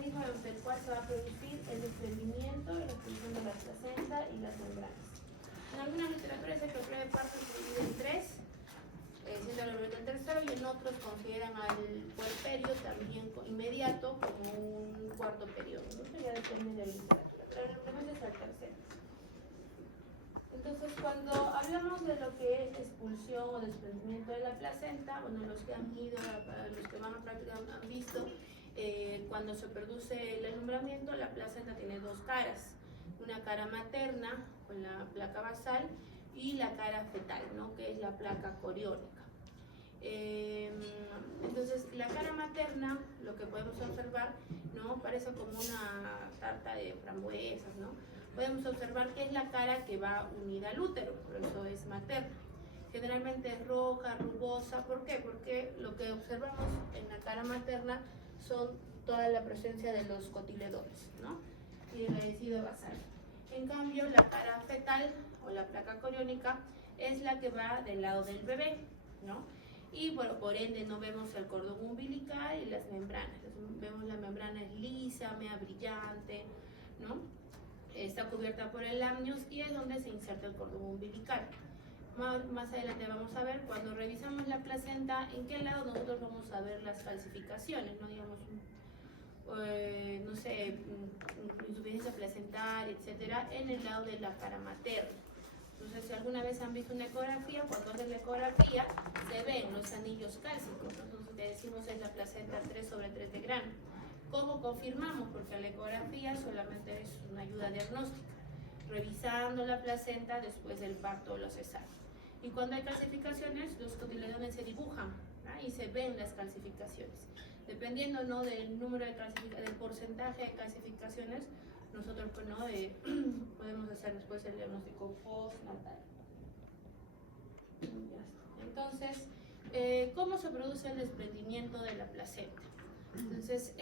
mecanismo mediante el cual se va a producir el desprendimiento y la expulsión de la placenta y las membranas. En algunas literaturas dice que el periodo de parto se divide en tres, siendo el momento el tercero, y en otros consideran al puerperio también inmediato como un cuarto periodo. Esto ya depende de la literatura, pero realmente es el tercero. Entonces, cuando hablamos de lo que es expulsión o desprendimiento de la placenta, bueno, los que han ido, los que van a práctica han visto, cuando se produce el alumbramiento, la placenta tiene dos caras, una cara materna con la placa basal y la cara fetal, ¿no?, que es la placa coriónica. Entonces, la cara materna, lo que podemos observar, ¿no?, parece como una tarta de frambuesas, ¿no? Podemos observar que es la cara que va unida al útero, por eso es materna. Generalmente es roja, rugosa. ¿Por qué? Porque lo que observamos en la cara materna son toda la presencia de los cotiledones, ¿no?, y el revestido basal. En cambio, la cara fetal o la placa coriónica es la que va del lado del bebé, ¿no? Y bueno, por ende no vemos el cordón umbilical y las membranas. Vemos la membrana es lisa, media brillante, ¿no? Está cubierta por el amnios y es donde se inserta el cordón umbilical. Más adelante vamos a ver, cuando revisamos la placenta, en qué lado nosotros vamos a ver las calcificaciones, ¿no? Digamos, no sé, insuficiencia placentaria, etcétera, en el lado de la cara materna. Entonces, si alguna vez han visto una ecografía, cuando hacen la ecografía se ven los anillos cálcicos. Entonces, le decimos es la placenta 3/3 de grano. ¿Cómo confirmamos? Porque la ecografía solamente es una ayuda diagnóstica, revisando la placenta después del parto o la cesárea. Y cuando hay calcificaciones, los cotiledones se dibujan, ¿no?, y se ven las calcificaciones. Dependiendo, ¿no?, del número de del porcentaje de calcificaciones, nosotros, pues, ¿no?, podemos hacer después el diagnóstico postnatal. Entonces, ¿cómo se produce el desprendimiento de la placenta? Entonces,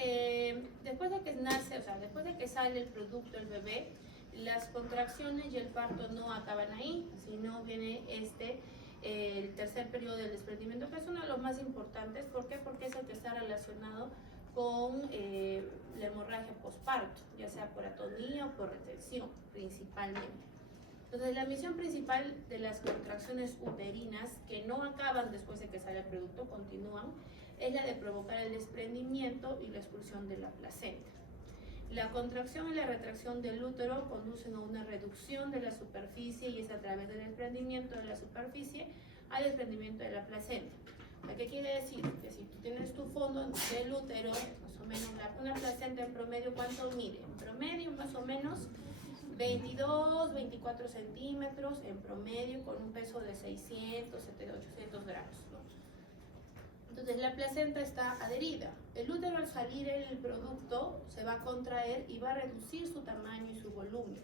después de que nace, o sea, después de que sale el producto, el bebé, las contracciones y el parto no acaban ahí, sino viene el tercer periodo del desprendimiento, que es uno de los más importantes. ¿Por qué? Porque es el que está relacionado con la hemorragia posparto, ya sea por atonía o por retención, principalmente. Entonces, la misión principal de las contracciones uterinas, que no acaban después de que sale el producto, continúan, es la de provocar el desprendimiento y la expulsión de la placenta. La contracción y la retracción del útero conducen a una reducción de la superficie y es a través del desprendimiento de la superficie al desprendimiento de la placenta. ¿Qué quiere decir? Que si tú tienes tu fondo del útero, más o menos una placenta en promedio, ¿cuánto mide? En promedio, más o menos 22, 24 centímetros en promedio, con un peso de 600, 800 gramos, ¿no? Entonces, la placenta está adherida. El útero, al salir el producto, se va a contraer y va a reducir su tamaño y su volumen.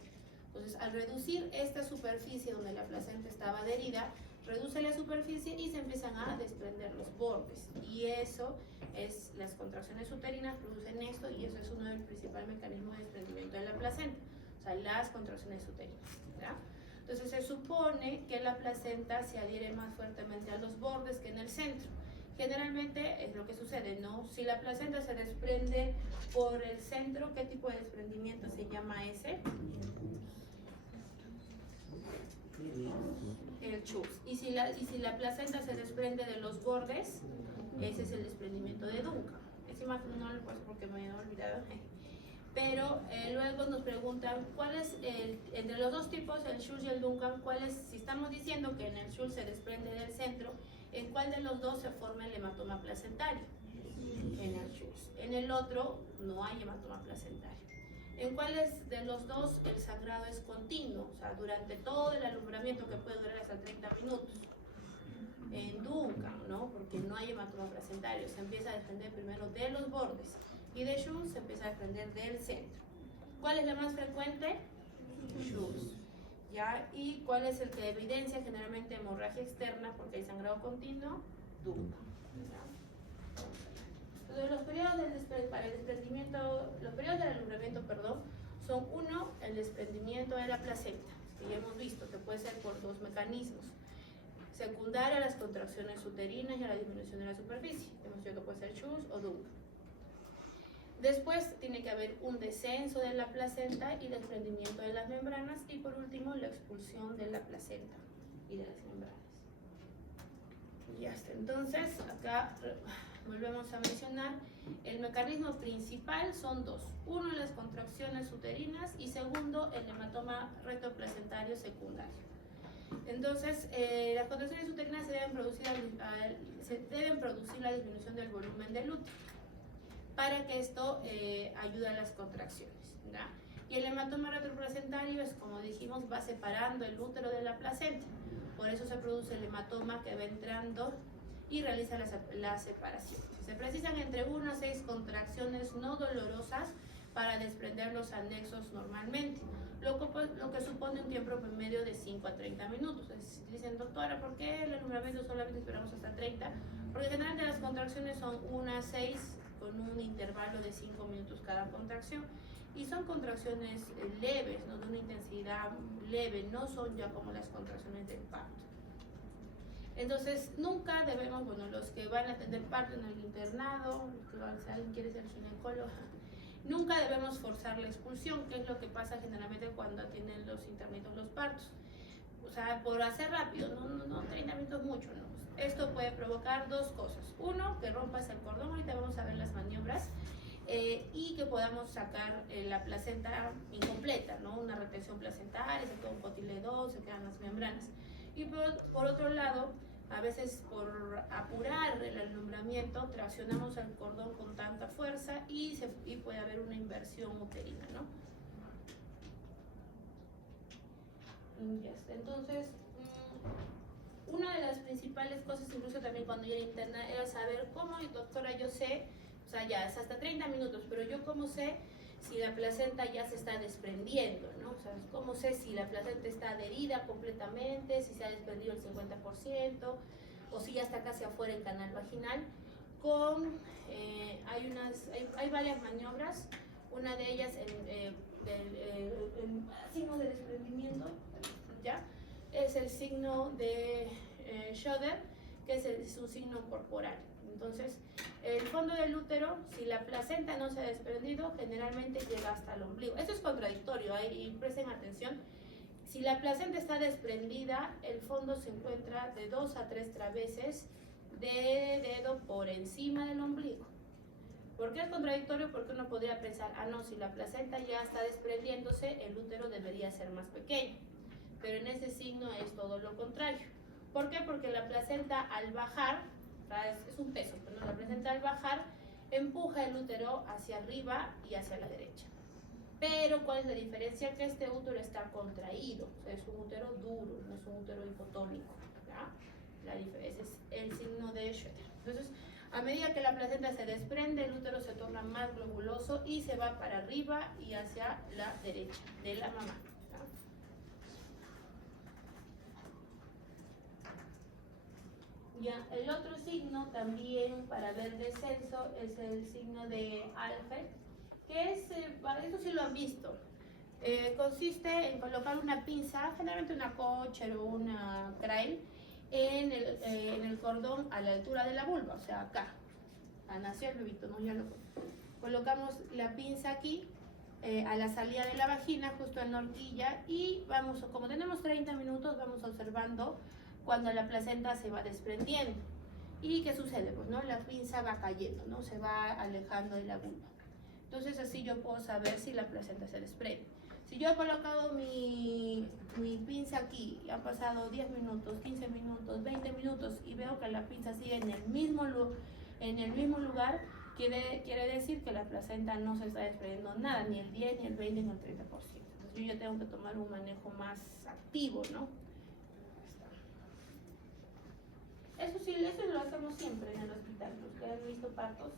Entonces, al reducir esta superficie donde la placenta estaba adherida, reduce la superficie y se empiezan a desprender los bordes. Y eso es, las contracciones uterinas producen esto, y eso es uno del principal mecanismo de desprendimiento de la placenta. O sea, las contracciones uterinas, ¿verdad? Entonces, se supone que la placenta se adhiere más fuertemente a los bordes que en el centro. Generalmente es lo que sucede, ¿no? Si la placenta se desprende por el centro, ¿qué tipo de desprendimiento se llama ese? El chus. Y si la placenta se desprende de los bordes, ese es el desprendimiento de Duncan. Esa imagen no lo puse porque me había olvidado. Pero luego nos preguntan cuál es entre los dos tipos, el Schultz y el Duncan, si estamos diciendo que en el Schultz se desprende del centro, ¿en cuál de los dos se forma el hematoma placentario? En el Schultz. En el otro no hay hematoma placentario. ¿En cuáles de los dos el sangrado es continuo? O sea, durante todo el alumbramiento, que puede durar hasta 30 minutos. En Duncan, ¿no? Porque no hay hematoma placentario. Se empieza a desprender primero de los bordes. Y de Schultz se empieza a desprender del centro. ¿Cuál es la más frecuente? Schultz. ¿Ya? ¿Y cuál es el que evidencia generalmente hemorragia externa porque hay sangrado continuo? Duncan. Entonces, los periodos del alumbramiento, son uno, el desprendimiento de la placenta, que ya hemos visto que puede ser por dos mecanismos. Secundario a las contracciones uterinas y a la disminución de la superficie. Hemos dicho que puede ser Schultz o Duncan. Después tiene que haber un descenso de la placenta y desprendimiento de las membranas, y por último la expulsión de la placenta y de las membranas. Ya está. Entonces acá volvemos a mencionar, el mecanismo principal son dos: uno, las contracciones uterinas, y segundo, el hematoma rectoplacentario secundario. Entonces, las contracciones uterinas se deben producir la disminución del volumen del útero, para que esto ayude a las contracciones, ¿ya? Y el hematoma retroplacentario es, como dijimos, va separando el útero de la placenta. Por eso se produce el hematoma que va entrando y realiza la separación. Se precisan entre 1 a 6 contracciones no dolorosas para desprender los anexos normalmente, lo que supone un tiempo promedio de 5 a 30 minutos. Dicen, doctora, ¿por qué el alumbramiento solamente esperamos hasta 30? Porque generalmente las contracciones son 1 a 6 con un intervalo de 5 minutos cada contracción, y son contracciones leves, ¿no? De una intensidad leve, no son ya como las contracciones del parto. Entonces, nunca debemos, bueno, los que van a tener parto en el internado, si alguien quiere ser ginecólogo, nunca debemos forzar la expulsión, que es lo que pasa generalmente cuando tienen los internitos los partos. O sea, por hacer rápido, no 30 minutos mucho, ¿no? Esto puede provocar dos cosas. Uno, que rompas el cordón, ahorita vamos a ver las maniobras, y que podamos sacar la placenta incompleta, ¿no? Una retención placentaria, se queda un cotiledón, se quedan las membranas. Y por otro lado, a veces por apurar el alumbramiento, traccionamos el cordón con tanta fuerza y puede haber una inversión uterina, ¿no? Entonces, una de las principales cosas, incluso también cuando yo era interna, era saber cómo, y doctora, yo sé, o sea, ya es hasta 30 minutos, pero yo cómo sé si la placenta ya se está desprendiendo, ¿no? O sea, cómo sé si la placenta está adherida completamente, si se ha desprendido el 50%, o si ya está casi afuera el canal vaginal. Hay varias maniobras, una de ellas el signo de desprendimiento, ¿ya? Es el signo de Schroeder, que es un signo corporal. Entonces, el fondo del útero, si la placenta no se ha desprendido, generalmente llega hasta el ombligo. Esto es contradictorio, y presten atención. Si la placenta está desprendida, el fondo se encuentra de 2 a 3 traveses de dedo por encima del ombligo. ¿Por qué es contradictorio? Porque uno podría pensar, no, si la placenta ya está desprendiéndose, el útero debería ser más pequeño. Pero en ese signo es todo lo contrario. ¿Por qué? Porque la placenta al bajar, es un peso, pero la placenta al bajar empuja el útero hacia arriba y hacia la derecha. Pero ¿cuál es la diferencia? Que este útero está contraído, o sea, es un útero duro, no es un útero hipotónico, ¿ya? Ese es el signo de Schroeder. Entonces, a medida que la placenta se desprende, el útero se torna más globuloso y se va para arriba y hacia la derecha de la mamá. Ya, el otro signo también para ver descenso es el signo de Alfred, que es, eso sí lo han visto, consiste en colocar una pinza, generalmente una Kosher o una Krail, en el cordón a la altura de la vulva, o sea, acá, nació el bebito, ¿no? Ya lo colocamos la pinza aquí, a la salida de la vagina, justo en la horquilla, y vamos, como tenemos 30 minutos, vamos observando cuando la placenta se va desprendiendo. ¿Y qué sucede? Pues, ¿no? La pinza va cayendo, ¿no? Se va alejando de la vulva. Entonces así yo puedo saber si la placenta se desprende. Si yo he colocado mi pinza aquí y han pasado 10 minutos, 15 minutos, 20 minutos y veo que la pinza sigue en el mismo lugar, quiere decir que la placenta no se está desprendiendo nada, ni el 10, ni el 20, ni el 30%. Entonces yo ya tengo que tomar un manejo más activo, ¿no? Eso sí, eso lo hacemos siempre en el hospital, los que han visto partos.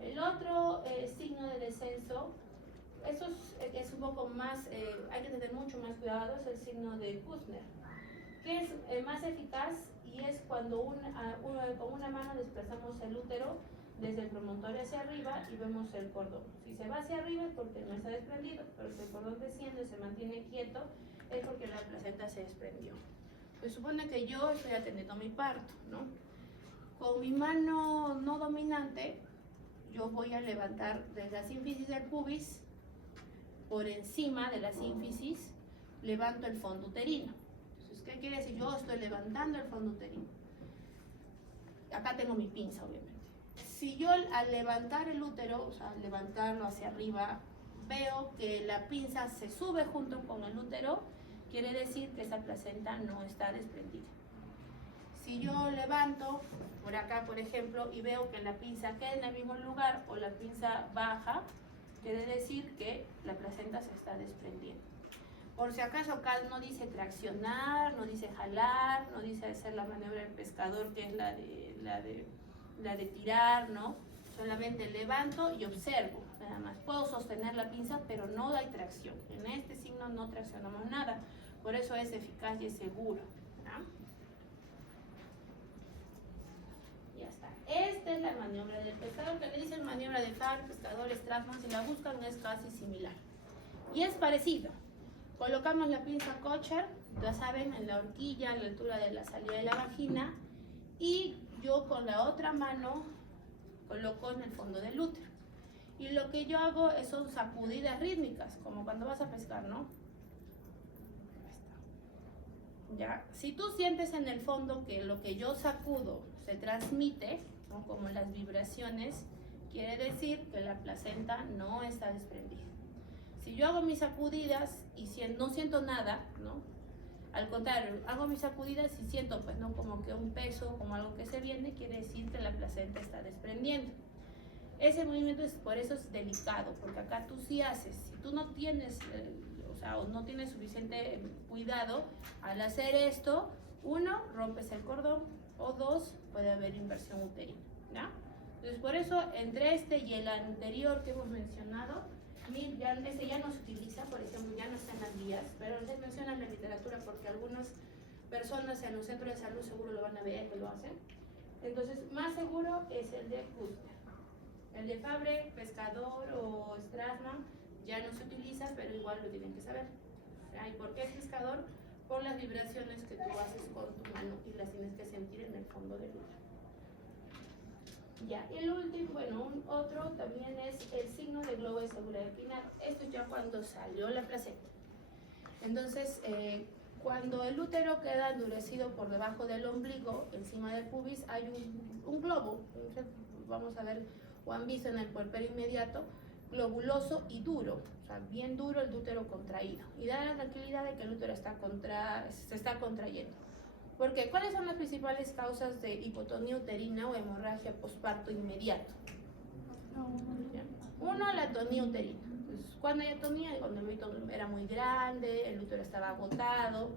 El otro signo de descenso, eso es un poco más, hay que tener mucho más cuidado, es el signo de Kussner, que es más eficaz, y es cuando con una mano desplazamos el útero desde el promontorio hacia arriba y vemos el cordón. Si se va hacia arriba es porque no está desprendido, pero si el cordón desciende y se mantiene quieto es porque la placenta se desprendió. Se supone que yo estoy atendiendo mi parto, ¿no? Con mi mano no dominante, yo voy a levantar de la sínfisis del pubis, por encima de la sínfisis, levanto el fondo uterino. Entonces, ¿qué quiere decir? Yo estoy levantando el fondo uterino. Acá tengo mi pinza, obviamente. Si yo al levantar el útero, o sea, levantarlo hacia arriba, veo que la pinza se sube junto con el útero, quiere decir que esa placenta no está desprendida. Si yo levanto por acá, por ejemplo, y veo que la pinza queda en el mismo lugar o la pinza baja, quiere decir que la placenta se está desprendiendo. Por si acaso acá no dice traccionar, no dice jalar, no dice hacer la maniobra del pescador, que es la de tirar, ¿no? Solamente levanto y observo, nada más. Puedo sostener la pinza, pero no hay tracción. En este signo no traccionamos nada, por eso es eficaz y es seguro, ¿no? Ya está. Esta es la maniobra del pescador, que le dicen maniobra de Hart, pescador, Strassman, si la buscan es casi similar. Y es parecido. Colocamos la pinza Kocher, ya saben, en la horquilla, a la altura de la salida de la vagina, y yo con la otra mano coloco en el fondo del útero. Y lo que yo hago son sacudidas rítmicas, como cuando vas a pescar, ¿no? Ya, si tú sientes en el fondo que lo que yo sacudo se transmite, ¿no? Como las vibraciones, quiere decir que la placenta no está desprendida. Si yo hago mis sacudidas y no siento nada, ¿no? Al contrario, hago mis sacudidas y siento, pues, ¿no? Como que un peso, como algo que se viene, quiere decir que la placenta está desprendiendo. Ese movimiento por eso es delicado, porque acá tú sí haces, si tú no tienes, o no tienes suficiente cuidado al hacer esto, uno, rompes el cordón, o dos, puede haber inversión uterina, ¿no? Entonces, por eso, entre este y el anterior que hemos mencionado, ese ya no se utiliza, por ejemplo, ya no está en las guías, pero se menciona en la literatura porque algunas personas en los centros de salud seguro lo van a ver que lo hacen. Entonces, más seguro es el de Kuster. El de Fabre, pescador o Strassman ya no se utiliza, pero igual lo tienen que saber. ¿Y por qué es pescador? Por las vibraciones que tú haces con tu mano y las tienes que sentir en el fondo del útero. Ya, y el último, bueno, otro también es el signo de globo de seguridad epinar. Esto ya cuando salió la placenta. Entonces, cuando el útero queda endurecido por debajo del ombligo, encima del pubis, hay un globo, vamos a ver, o han visto en el puerperio inmediato, globuloso y duro, o sea, bien duro el útero contraído. Y da la tranquilidad de que el útero se está contrayendo. ¿Por qué? ¿Cuáles son las principales causas de hipotonía uterina o hemorragia posparto inmediato? Uno, la atonía uterina. Pues, cuando hay atonía, cuando el útero era muy grande, el útero estaba agotado.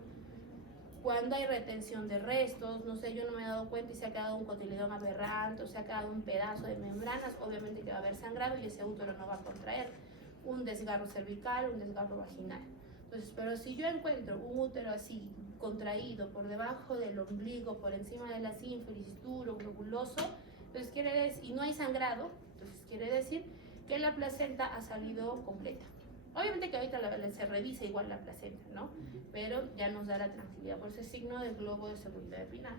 Cuando hay retención de restos, no sé, yo no me he dado cuenta y se ha quedado un cotiledón aberrante o se ha quedado un pedazo de membranas, obviamente que va a haber sangrado y ese útero no va a contraer. Un desgarro cervical, un desgarro vaginal. Entonces, pero si yo encuentro un útero así, contraído por debajo del ombligo, por encima de la sínfisis, duro, globuloso, entonces quiere decir, y no hay sangrado, entonces quiere decir que la placenta ha salido completa. Obviamente que ahorita se revisa igual la placenta, ¿no? Pero ya nos da la tranquilidad por ese signo del globo de seguridad epinar.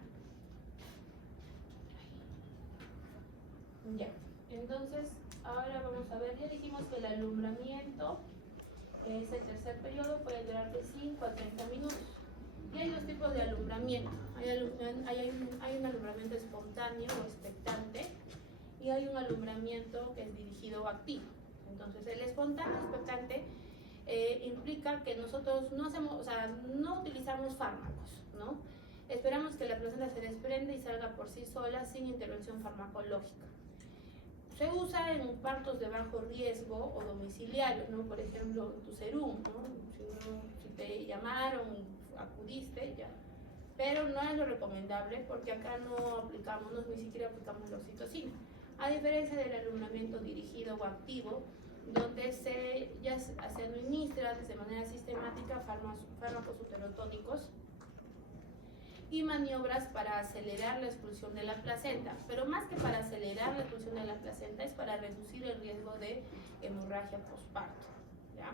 Ya, entonces ahora vamos a ver, ya dijimos que el alumbramiento es el tercer periodo, puede durar de 5 a 30 minutos. Y hay dos tipos de alumbramiento. Hay un alumbramiento espontáneo o expectante y hay un alumbramiento que es dirigido o activo. Entonces, el espontáneo expectante implica que nosotros no utilizamos fármacos, ¿no? Esperamos que la placenta se desprenda y salga por sí sola sin intervención farmacológica. Se usa en partos de bajo riesgo o domiciliarios, ¿no? Por ejemplo, tu serum, ¿no? Si te llamaron, acudiste, ya. Pero no es lo recomendable porque acá ni siquiera aplicamos la oxitocina. A diferencia del alumbramiento dirigido o activo, donde se administra de manera sistemática fármacos uterotónicos y maniobras para acelerar la expulsión de la placenta, pero más que para acelerar la expulsión de la placenta es para reducir el riesgo de hemorragia posparto, ¿ya?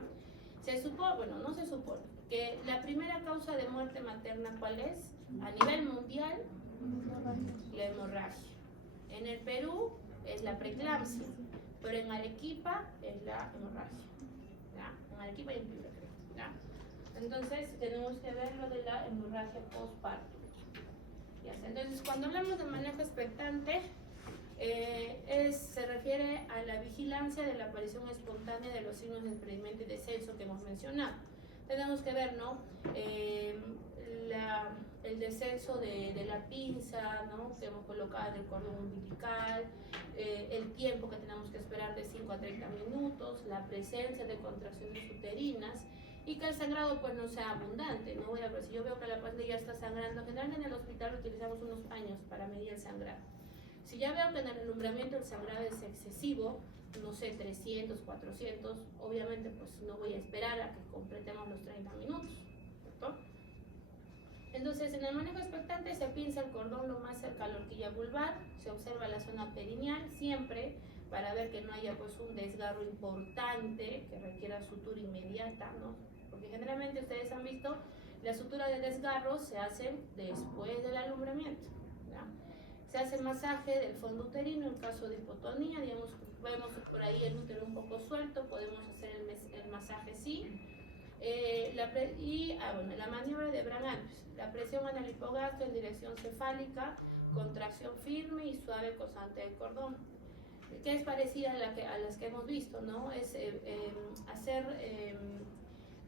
No se supone que la primera causa de muerte materna, ¿cuál es? A nivel mundial, la hemorragia. En el Perú, es la preeclampsia, pero en Arequipa es la hemorragia, ¿ya? En Arequipa y en Piura, creo, ¿ya? Entonces tenemos que ver lo de la hemorragia postparto. Entonces, cuando hablamos de manejo expectante, se refiere a la vigilancia de la aparición espontánea de los signos de desprendimiento y descenso que hemos mencionado. Tenemos que ver, ¿no? El descenso de la pinza, ¿no? Que hemos colocado en el cordón umbilical, el tiempo que tenemos que esperar de 5 a 30 minutos, la presencia de contracciones uterinas, y que el sangrado pues no sea abundante, ¿no? Si yo veo que la paciente ya está sangrando, generalmente en el hospital utilizamos unos paños para medir el sangrado. Si ya veo que en el alumbramiento el sangrado es excesivo, no sé, 300, 400, obviamente pues no voy a esperar a que completemos los 30 minutos, ¿cierto? Entonces, en el manejo expectante se pinza el cordón lo más cerca a la horquilla vulvar, se observa la zona perineal siempre para ver que no haya pues un desgarro importante que requiera sutura inmediata, ¿no? Porque generalmente ustedes han visto la sutura de desgarro se hace después del alumbramiento, ¿ya? Se hace masaje del fondo uterino en caso de hipotonía, digamos, vemos por ahí el útero un poco suelto, podemos hacer el masaje sí. La maniobra de Bran-Andrews, la presión en el hipogastro en dirección cefálica, contracción firme y suave constante del cordón, que es parecida a las que hemos visto, ¿no? Es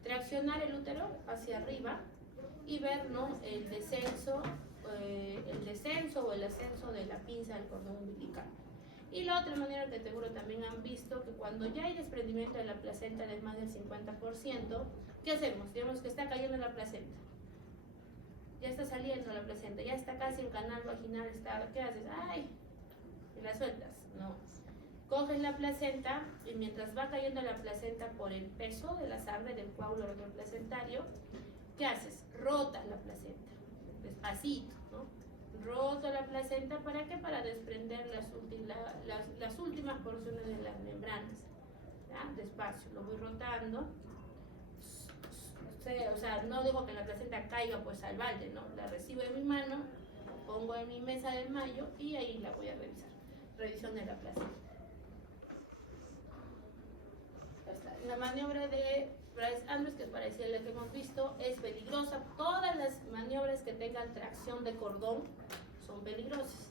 traccionar el útero hacia arriba y ver, ¿no? el descenso o el ascenso de la pinza del cordón umbilical. Y la otra manera que seguro también han visto, que cuando ya hay desprendimiento de la placenta de más del 50%, ¿qué hacemos? Digamos que está cayendo la placenta, ya está saliendo la placenta, ya está casi el canal vaginal, ¿qué haces? ¡Ay! Y la sueltas, no. Coges la placenta y mientras va cayendo la placenta por el peso de la sangre del coágulo retroplacentario, ¿qué haces? Rotas la placenta, despacito, ¿no? Roto la placenta, ¿para qué? Para desprender las últimas porciones de las membranas, ¿ya? Despacio, lo voy rotando. O sea, no dejo que la placenta caiga pues al balde, ¿no? La recibo en mi mano, pongo en mi mesa del mayo y ahí la voy a revisar. Revisión de la placenta. La maniobra de Bran-Andrews, que es parecida a la que hemos visto, es peligrosa. Todas las maniobras que tengan tracción de cordón son peligrosas.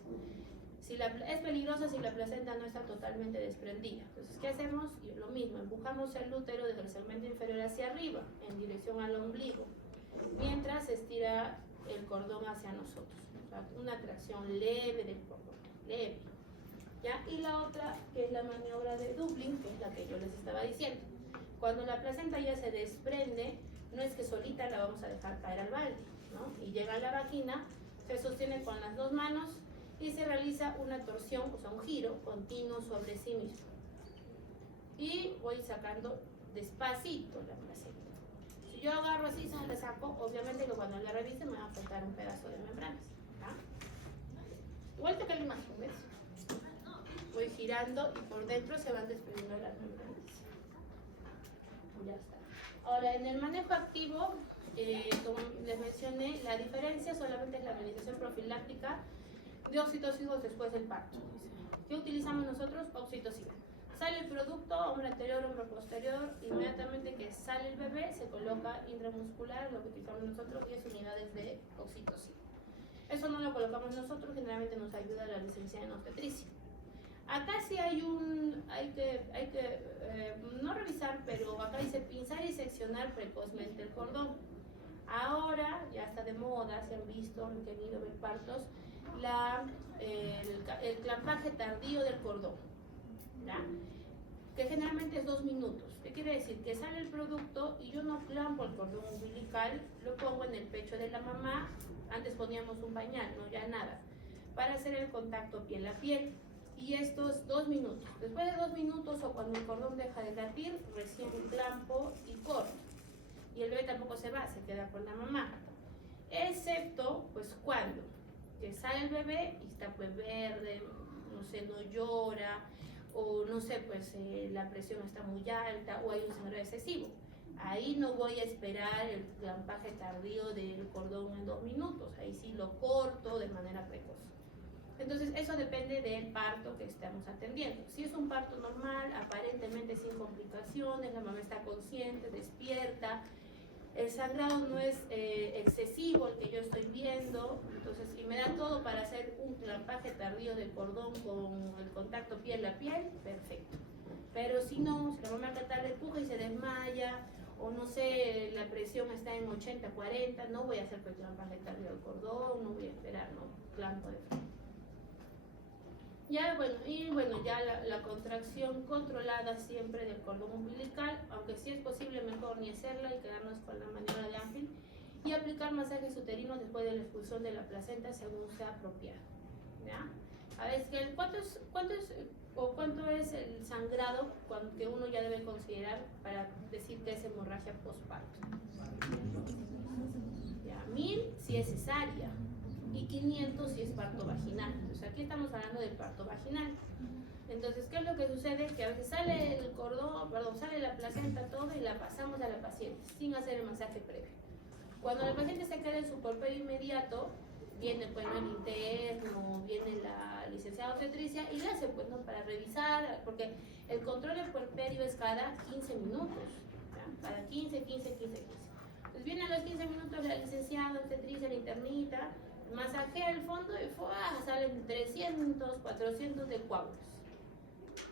Es peligrosa si la placenta no está totalmente desprendida. Entonces, ¿qué hacemos? Y lo mismo, empujamos el útero desde el segmento inferior hacia arriba, en dirección al ombligo, mientras se estira el cordón hacia nosotros. O sea, una tracción leve del cordón, leve. ¿Ya? Y la otra, que es la maniobra de Dublin, que es la que yo les estaba diciendo. Cuando la placenta ya se desprende, no es que solita la vamos a dejar caer al balde, ¿no? Y llega a la vagina, se sostiene con las dos manos y se realiza una torsión, o sea, un giro continuo sobre sí mismo. Y voy sacando despacito la placenta. Si yo agarro así, la saco, obviamente que cuando la revise me va a faltar un pedazo de membranas, ¿ah? Igual que la imagen, ¿ves? Voy girando y por dentro se van desprendiendo las membranas. Ya está. Ahora, en el manejo activo, como les mencioné, la diferencia solamente es la administración profiláctica de oxitocinas después del parto. ¿Qué utilizamos nosotros? Oxitocina. Sale el producto, hombro anterior, hombro posterior, inmediatamente que sale el bebé se coloca intramuscular, lo que utilizamos nosotros, 10 unidades de oxitocina. Eso no lo colocamos nosotros, generalmente nos ayuda la licenciada en obstetricia. Acá sí hay que no revisar, pero acá dice pinzar y seccionar precozmente el cordón. Ahora ya está de moda, se han visto, han querido ver partos, el clampaje tardío del cordón, ¿ya? Que generalmente es 2 minutos. ¿Qué quiere decir? Que sale el producto y yo no clampo el cordón umbilical, lo pongo en el pecho de la mamá. Antes poníamos un pañal, no ya nada, para hacer el contacto piel a piel. Y estos 2 minutos. Después de 2 minutos o cuando el cordón deja de latir, recién clampo y corto. Y el bebé tampoco se va, se queda con la mamá. Excepto, pues, cuando que sale el bebé y está pues verde, no sé, no llora, o no sé, pues la presión está muy alta o hay un sangrado excesivo. Ahí no voy a esperar el clampaje tardío del cordón en 2 minutos. Ahí sí lo corto de manera precoz. Entonces, eso depende del parto que estamos atendiendo. Si es un parto normal, aparentemente sin complicaciones, la mamá está consciente, despierta, el sangrado no es excesivo el que yo estoy viendo, entonces, y me da todo para hacer un clampaje tardío del cordón con el contacto piel a piel, perfecto. Pero si no, si la mamá que tal empuja y se desmaya, o no sé, la presión está en 80-40, no voy a hacer el clampaje tardío del cordón, no voy a esperar, no, clampo de frente. Ya, bueno, ya la contracción controlada siempre del cordón umbilical, aunque sí es posible mejor ni hacerla y quedarnos con la maniobra de Ángel, y aplicar masajes uterinos después de la expulsión de la placenta según sea apropiado. ¿Ya? A ver, ¿cuánto es el sangrado que uno ya debe considerar para decir que es hemorragia postparto? Ya, 1000 si es cesárea y 500 si es parto vaginal. Entonces aquí estamos hablando del parto vaginal. Entonces, ¿qué es lo que sucede? Que a veces sale el cordón, sale la placenta todo y la pasamos a la paciente sin hacer el masaje previo. Cuando la paciente se queda en su puerperio inmediato, viene pues el interno, viene la licenciada obstetricia y le hace pues no para revisar, porque el control del puerperio es cada 15 minutos, ¿ya? Cada 15. Entonces viene a los 15 minutos la licenciada obstetricia, la internita, masajea el fondo y salen 300, 400 de coágulos.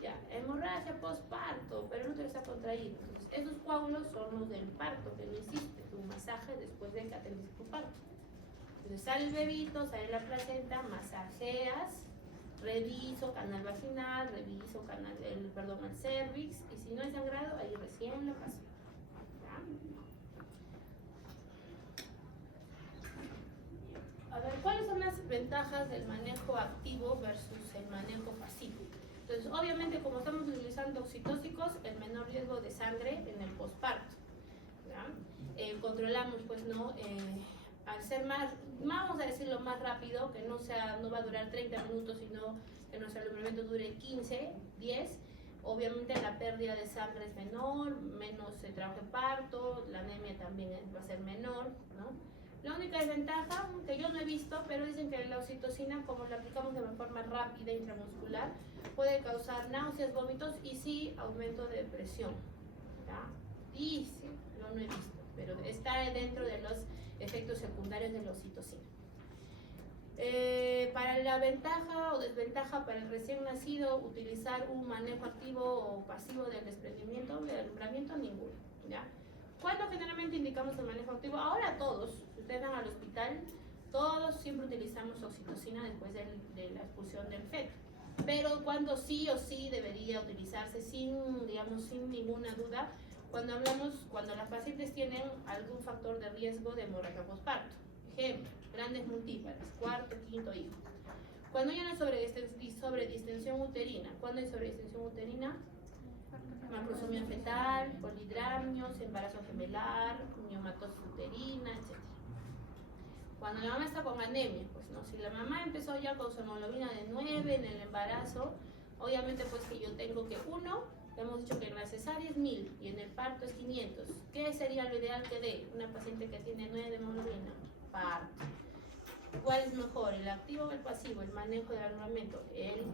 Ya, hemorragia postparto, pero el útero está contraído. Entonces, esos coágulos son los del parto, que no hiciste tu masaje después de que atendiste tu parto. Entonces sale el bebito, sale la placenta, masajeas, reviso canal vaginal, reviso el cervix, y si no hay sangrado, ahí recién la paso. A ver, ¿cuáles son las ventajas del manejo activo versus el manejo pasivo? Entonces, obviamente, como estamos utilizando oxitóxicos, el menor riesgo de sangre en el posparto. Controlamos, pues, ¿no? Al ser más, vamos a decirlo más rápido, que no va a durar 30 minutos, sino que nuestro alumbramiento dure 15, 10. Obviamente la pérdida de sangre es menor, menos trabajo de parto, la anemia también va a ser menor, ¿no? La única desventaja, que yo no he visto, pero dicen que la oxitocina, como la aplicamos de forma rápida intramuscular, puede causar náuseas, vómitos y sí aumento de presión. ¿Ya? Y sí, yo no he visto, pero está dentro de los efectos secundarios de la oxitocina. Para la ventaja o desventaja para el recién nacido, utilizar un manejo activo o pasivo del desprendimiento, del alumbramiento, ninguno. ¿Ya? ¿Cuándo generalmente indicamos el manejo activo? Ahora todos, si ustedes van al hospital, todos siempre utilizamos oxitocina después de la expulsión del feto. Pero cuando sí o sí debería utilizarse sin ninguna duda, cuando las pacientes tienen algún factor de riesgo de hemorragia postparto. Ejemplo, grandes multípares, cuarto, quinto hijo. Cuando hay una sobredistensión uterina, ¿cuándo hay sobredistensión uterina? Macrosomía fetal, polidramios, embarazo gemelar, miomatosis uterina, etc. Cuando la mamá está con anemia, pues no, si la mamá empezó ya con su hemoglobina de 9 en el embarazo, obviamente pues que yo tengo que hemos dicho que en la cesárea es 1000 y en el parto es 500. ¿Qué sería lo ideal que dé una paciente que tiene 9 de hemoglobina? Parto. ¿Cuál es mejor, el activo o el pasivo? El manejo del alumbramiento. El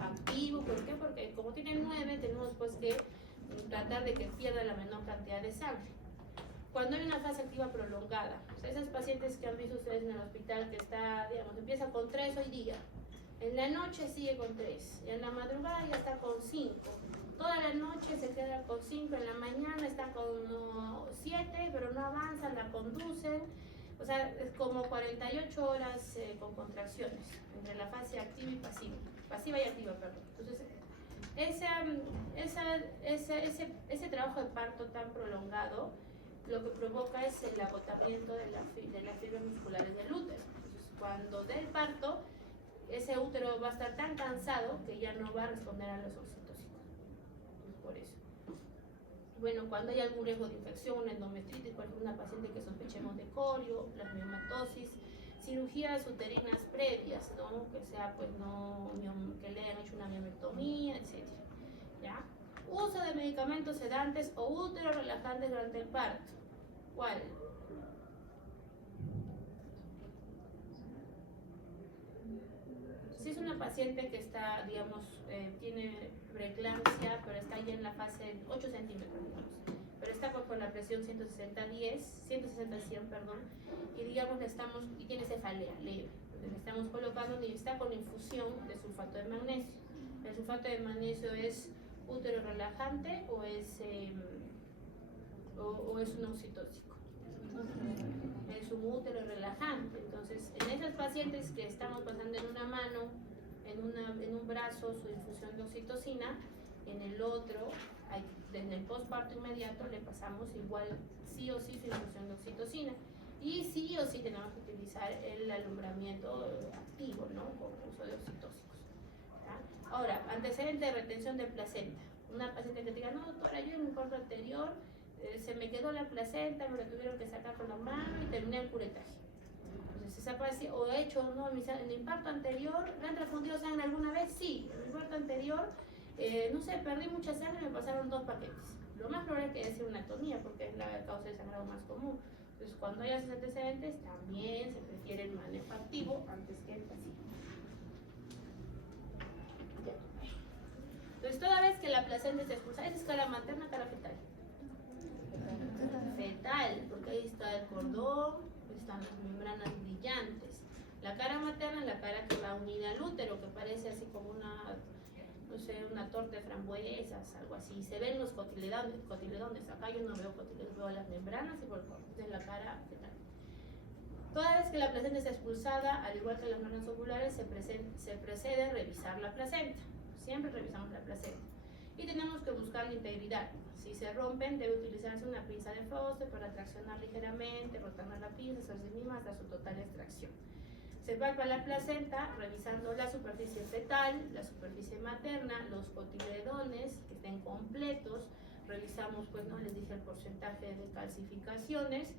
activo, ¿por qué? Porque como tiene 9, tenemos pues que tratar de que pierda la menor cantidad de sangre. Cuando hay una fase activa prolongada, o sea, esas pacientes que han visto ustedes en el hospital que está, empieza con 3 hoy día, en la noche sigue con 3, y en la madrugada ya está con 5, toda la noche se queda con 5, en la mañana está con 7, pero no avanzan, la conducen. O sea, es como 48 horas con contracciones entre la fase activa y pasiva. Pasiva y activa, perdón. Entonces, ese trabajo de parto tan prolongado lo que provoca es el agotamiento de las fibras musculares del útero. Entonces, cuando dé el parto, ese útero va a estar tan cansado que ya no va a responder a los oxitocínicos. Por eso. Bueno, cuando hay algún riesgo de infección, una endometritis, por ejemplo, una paciente que sospechemos de corio, la miomatosis, cirugías uterinas previas, ¿no? Que sea, pues, que le hayan hecho una miomectomía, etc. ¿Ya? Uso de medicamentos sedantes o úteros relajantes durante el parto. ¿Cuál? Si es una paciente que está, digamos, tiene preeclampsia, pero está ya en la fase 8 centímetros, digamos, pero está con la presión 160-100, perdón, y digamos y tiene cefalea leve. Le estamos colocando y está con infusión de sulfato de magnesio. El sulfato de magnesio es útero relajante o es un oxitóxico. Es un útero relajante. Entonces, en esas pacientes que estamos pasando en una mano, en un brazo, su infusión de oxitocina, en el otro, desde el postparto inmediato, le pasamos igual sí o sí su infusión de oxitocina. Y sí o sí tenemos que utilizar el alumbramiento activo, ¿no? Con uso de oxitóxicos. ¿Ya? Ahora, antecedente de retención de placenta. Una paciente que te diga, no, doctora, yo en mi parto anterior se me quedó la placenta, me la tuvieron que sacar con la mano y terminé el curetaje. Entonces, esa paciente, o he hecho, no, en mi parto anterior, ¿le han transfundido sangre alguna vez? Sí, en mi parto anterior, no sé, perdí mucha sangre y me pasaron 2 paquetes. Lo más probable es que haya sido una atonía, porque es la causa de sangrado más común. Entonces, cuando hay esos antecedentes, también se prefiere el manejo activo antes que el pasivo. Entonces, toda vez que la placenta se expulsa, ¿es cara materna, cara fetal? Fetal, porque ahí está el cordón, están las membranas brillantes. La cara materna es la cara que va unida al útero, que parece así como una, no sé, una torta de frambuesas, algo así. Se ven los cotiledones. Acá yo no veo cotiledones, veo las membranas y por el cordón. Esta es la cara fetal. Toda vez que la placenta está expulsada, al igual que las membranas oculares, se precede a revisar la placenta. Siempre revisamos la placenta. Y tenemos que buscar la integridad. Si se rompen, debe utilizarse una pinza de Foster para traccionar ligeramente, rotar la pinza, hacerse misma hasta su total extracción. Se palpa la placenta revisando la superficie fetal, la superficie materna, los cotiledones que estén completos. Revisamos, pues, no les dije el porcentaje de calcificaciones.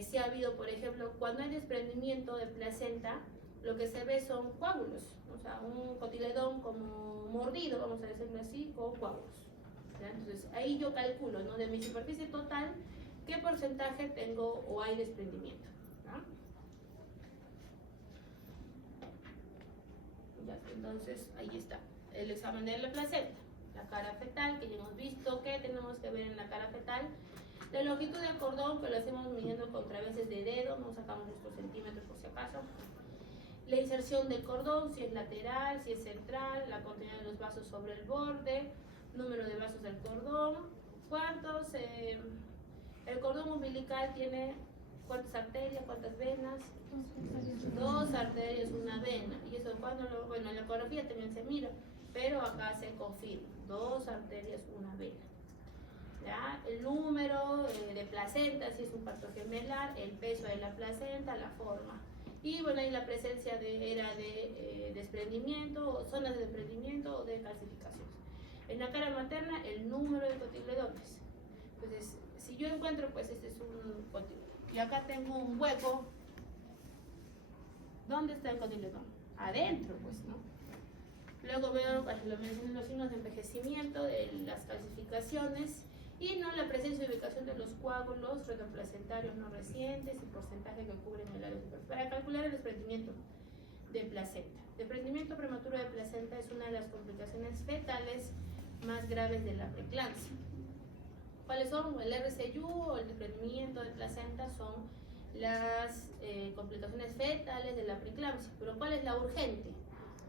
Si ha habido, por ejemplo, cuando hay desprendimiento de placenta, lo que se ve son coágulos, o sea, un cotiledón como mordido, vamos a decirlo así, con coágulos. ¿Ya? Entonces, ahí yo calculo, ¿no? De mi superficie total, qué porcentaje tengo o hay desprendimiento. ¿No? Ya, entonces, ahí está, el examen de la placenta, la cara fetal, que ya hemos visto que tenemos que ver en la cara fetal. La longitud del cordón, que lo hacemos midiendo con traveses de dedo, no sacamos nuestros centímetros por si acaso. La inserción del cordón, si es lateral, si es central, la cantidad de los vasos sobre el borde, número de vasos del cordón, cuántos, el cordón umbilical tiene cuántas arterias, cuántas venas, 2 arterias, 1 vena, y eso bueno, en la ecografía también se mira, pero acá se confirma, 2 arterias, 1 vena. ¿Ya? El número de placenta, si es un parto gemelar, el peso de la placenta, la forma. Y bueno, ahí la presencia de desprendimiento, zonas de desprendimiento o de calcificaciones. En la cara materna, el número de cotiledones. Entonces, si yo encuentro, pues este es un cotiledón. Y acá tengo un hueco. ¿Dónde está el cotiledón? Adentro, pues, ¿no? Luego veo, lo mencioné, los signos de envejecimiento, de las calcificaciones. Y no la presencia y ubicación de los coágulos retroplacentarios no recientes y porcentaje que cubren el área superior. Para calcular el desprendimiento de placenta. Desprendimiento prematuro de placenta es una de las complicaciones fetales más graves de la preeclampsia. ¿Cuáles son? El RCU o el desprendimiento de placenta son las complicaciones fetales de la preeclampsia. Pero ¿cuál es la urgente?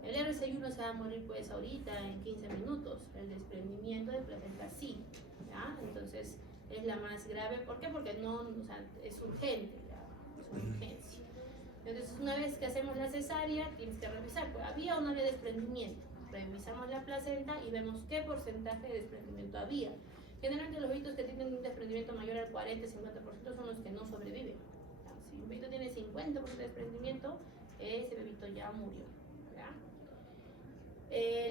El RCU no se va a morir pues ahorita en 15 minutos. El desprendimiento de placenta sí. ¿Ya? Entonces es la más grave. ¿Por qué? Porque no, o sea, es urgente, ¿ya? Es una urgencia. Entonces una vez que hacemos la cesárea tienes que revisar, pues, ¿había o no había desprendimiento? Revisamos la placenta y vemos qué porcentaje de desprendimiento había. Generalmente los bebitos que tienen un desprendimiento mayor al 40-50% son los que no sobreviven. ¿Ya? Si un bebito tiene 50% de desprendimiento, ese bebito ya murió. ¿Ya?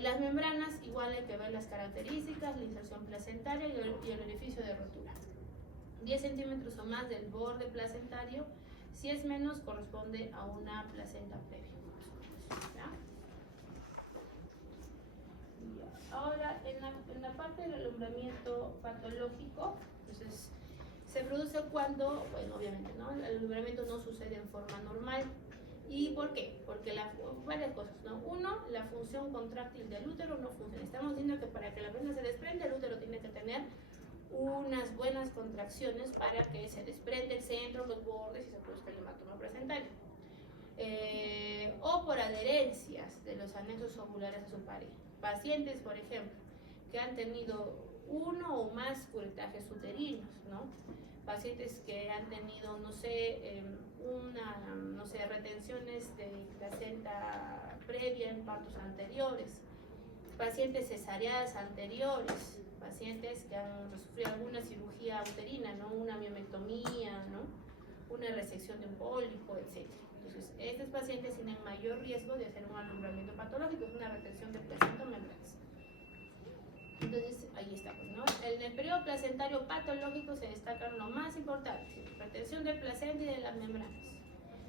Las membranas, igual hay que ver las características, la inserción placentaria y el orificio de rotura. 10 centímetros o más del borde placentario, si es menos corresponde a una placenta previa. ¿Ya? Ahora, en la parte del alumbramiento patológico, entonces, se produce cuando, bueno, obviamente, ¿no? El alumbramiento no sucede en forma normal. ¿Y por qué? Porque varias cosas, ¿no? Uno, la función contráctil del útero no funciona. Estamos diciendo que para que la placenta se desprenda, el útero tiene que tener unas buenas contracciones para que se desprenda el centro, los bordes y se produzca el hematoma placentario. O por adherencias de los anexos ovulares a su pareja. Pacientes, por ejemplo, que han tenido uno o más curetajes uterinos, ¿no? Pacientes que han tenido, no sé, retenciones de placenta previa en partos anteriores, pacientes cesareadas anteriores, pacientes que han sufrido alguna cirugía uterina, ¿no? Una miomectomía, ¿no? Una resección de un pólipo, etc. Entonces, estos pacientes tienen mayor riesgo de hacer un alumbramiento patológico, es una retención de placenta membranas. Entonces, ahí está, pues, ¿no? En el periodo placentario patológico se destacan lo más importante: retención del placenta y de las membranas.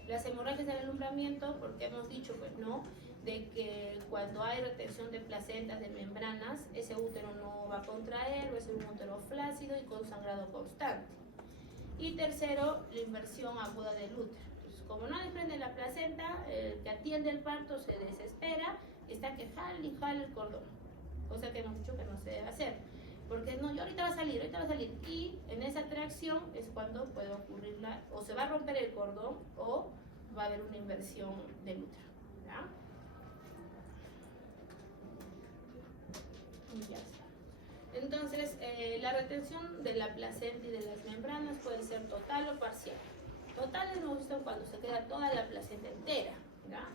Las hemorragias del alumbramiento, porque hemos dicho, pues, ¿no?, de que cuando hay retención de placentas, de membranas, ese útero no va a contraer, va a ser un útero flácido y con sangrado constante. Y tercero, la inversión aguda del útero. Entonces, como no desprende la placenta, el que atiende el parto se desespera y está que jale y jale el cordón, cosa que hemos dicho que no se debe hacer, porque no, yo ahorita va a salir, y en esa tracción es cuando puede ocurrir o se va a romper el cordón o va a haber una inversión del útero, ¿ya? Ya está. Entonces, la retención de la placenta y de las membranas puede ser total o parcial. Totales nos gustan cuando se queda toda la placenta entera, ¿ya?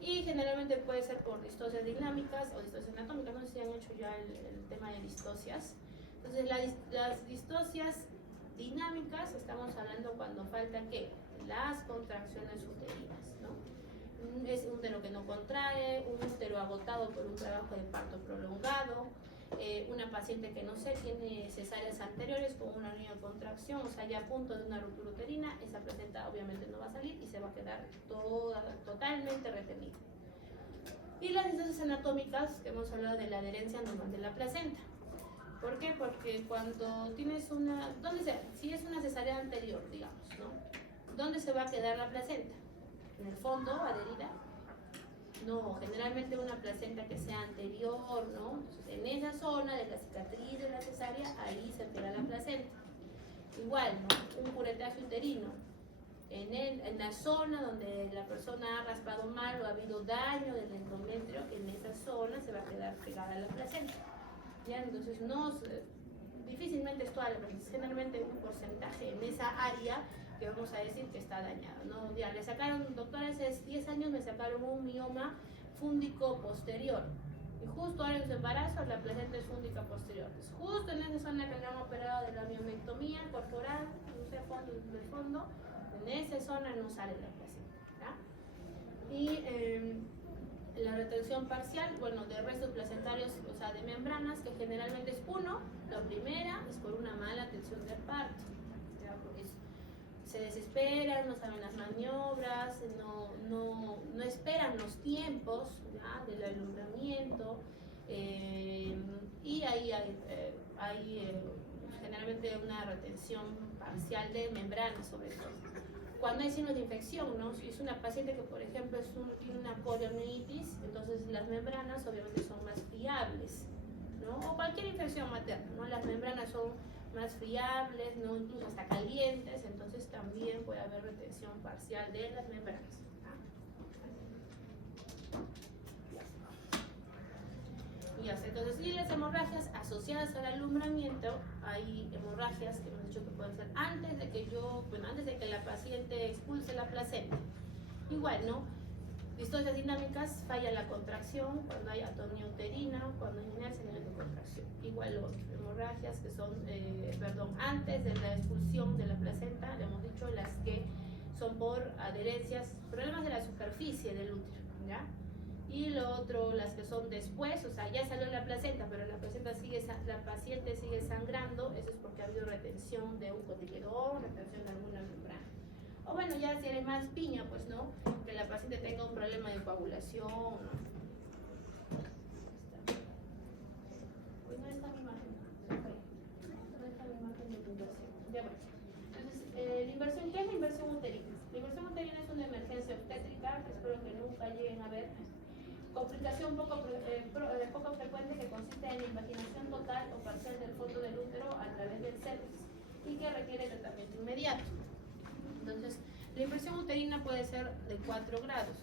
Y generalmente puede ser por distocias dinámicas o distocias anatómicas. No sé si han hecho ya el tema de distocias. Entonces, las distocias dinámicas, estamos hablando cuando falta ¿qué? Las contracciones uterinas, ¿no? Es un útero que no contrae, un útero agotado por un trabajo de parto prolongado, una paciente que no sé, tiene cesáreas anteriores con una niña de contracción, o sea, ya a punto de una ruptura uterina, esa placenta obviamente no va a salir y se va a quedar totalmente retenida. Y las distocias anatómicas, que hemos hablado de la adherencia normal de la placenta. ¿Por qué? Porque cuando tienes si es una cesárea anterior, digamos, ¿no? ¿Dónde se va a quedar la placenta? ¿En el fondo, adherida? No, generalmente una placenta que sea anterior, ¿no? Entonces, en esa zona de la cicatriz de la cesárea, ahí se queda la placenta. Igual, ¿no? Un curetaje uterino. En la zona donde la persona ha raspado mal o ha habido daño del endometrio, en esa zona se va a quedar pegada la placenta. ¿Ya? Entonces, difícilmente es toda la placenta, es generalmente un porcentaje en esa área que vamos a decir que está dañado, ¿no? Ya le sacaron, doctora, hace 10 años me sacaron un mioma fúndico posterior y justo ahora en su embarazo la placenta es fúndica posterior. Pues justo en esa zona que le han operado de la miomectomía corporal, no sé, del fondo, en esa zona no sale la placenta, ¿ya? Y la retención parcial, bueno, de restos placentarios, o sea, de membranas, que generalmente es la primera es por una mala atención del parto, ¿ya? Se desesperan, no saben las maniobras, no esperan los tiempos, ¿ya?, del alumbramiento, y ahí hay generalmente una retención parcial de membranas, sobre todo. Cuando hay signos de infección, ¿no? Si es una paciente que, por ejemplo, tiene una poliomelitis, entonces las membranas obviamente son más friables, ¿no? O cualquier infección materna, ¿no? Las membranas son más friables, ¿no? Incluso hasta calientes, entonces también puede haber retención parcial de las membranas. Entonces, y las hemorragias asociadas al alumbramiento, hay hemorragias que hemos dicho que pueden ser antes de que la paciente expulse la placenta. Igual, ¿no? Distocias dinámicas, falla la contracción, cuando hay atonía uterina, cuando hay inercia de contracción. Igual hemorragias que son, antes de la expulsión de la placenta, le hemos dicho, las que son por adherencias, problemas de la superficie del útero, ¿ya? Y lo otro, las que son después, o sea, ya salió la placenta, pero la paciente sigue sangrando, eso es porque ha habido retención de un cotiledón, retención de alguna membrana. O bueno, ya si eres más piña, pues no, que la paciente tenga un problema de coagulación, ¿no? ¿Dónde está mi imagen? ¿Dónde está mi imagen de inversión? Ya bueno. Entonces, ¿la inversión qué es la inversión uterina? La inversión uterina es una emergencia obstétrica que espero que nunca lleguen a ver. Complicación poco frecuente que consiste en la invaginación total o parcial del fondo del útero a través del cervix y que requiere tratamiento inmediato. Entonces, la inversión uterina puede ser de 4 grados.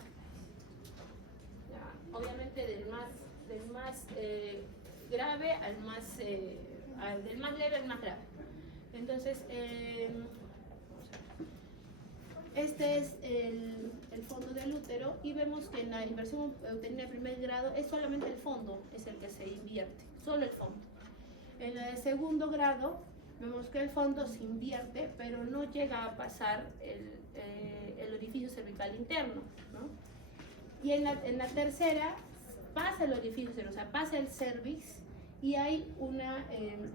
Ya, obviamente del más grave al más del más leve al más grave. Entonces, este es el fondo del útero y vemos que en la inversión uterina de primer grado es solamente el fondo, es el que se invierte, solo el fondo. En la de segundo grado vemos que el fondo se invierte, pero no llega a pasar el orificio cervical interno, ¿no? Y en la tercera pasa el orificio cervical, o sea, pasa el cervix y hay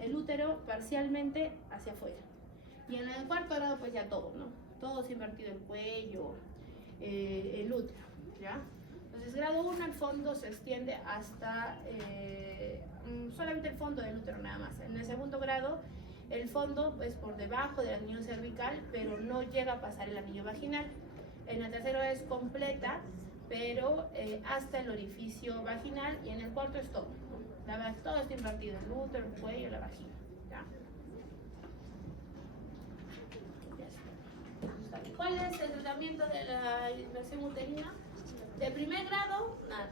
el útero parcialmente hacia afuera. Y en el cuarto grado pues ya todo, ¿no? Todo se ha invertido, el cuello, el útero, ¿ya? Entonces, grado 1, el fondo se extiende hasta solamente el fondo del útero nada más. En el segundo grado, el fondo es por debajo del anillo cervical, pero no llega a pasar el anillo vaginal. En el tercero es completa, pero hasta el orificio vaginal, y en el cuarto es todo, ¿no? Todo está invertido, el útero, el cuello, la vagina, ¿ya? ¿Cuál es el tratamiento de la inversión uterina? De primer grado, nada.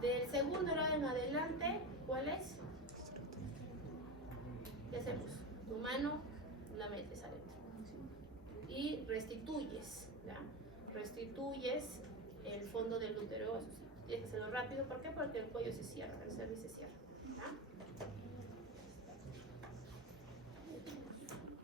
Del segundo grado en adelante, ¿cuál es? ¿Qué hacemos? Tu mano la metes adentro y restituyes, ¿ya? Restituyes el fondo del útero, eso sí. Tienes que hacerlo rápido, ¿por qué? Porque el cuello se cierra, el cervix se cierra.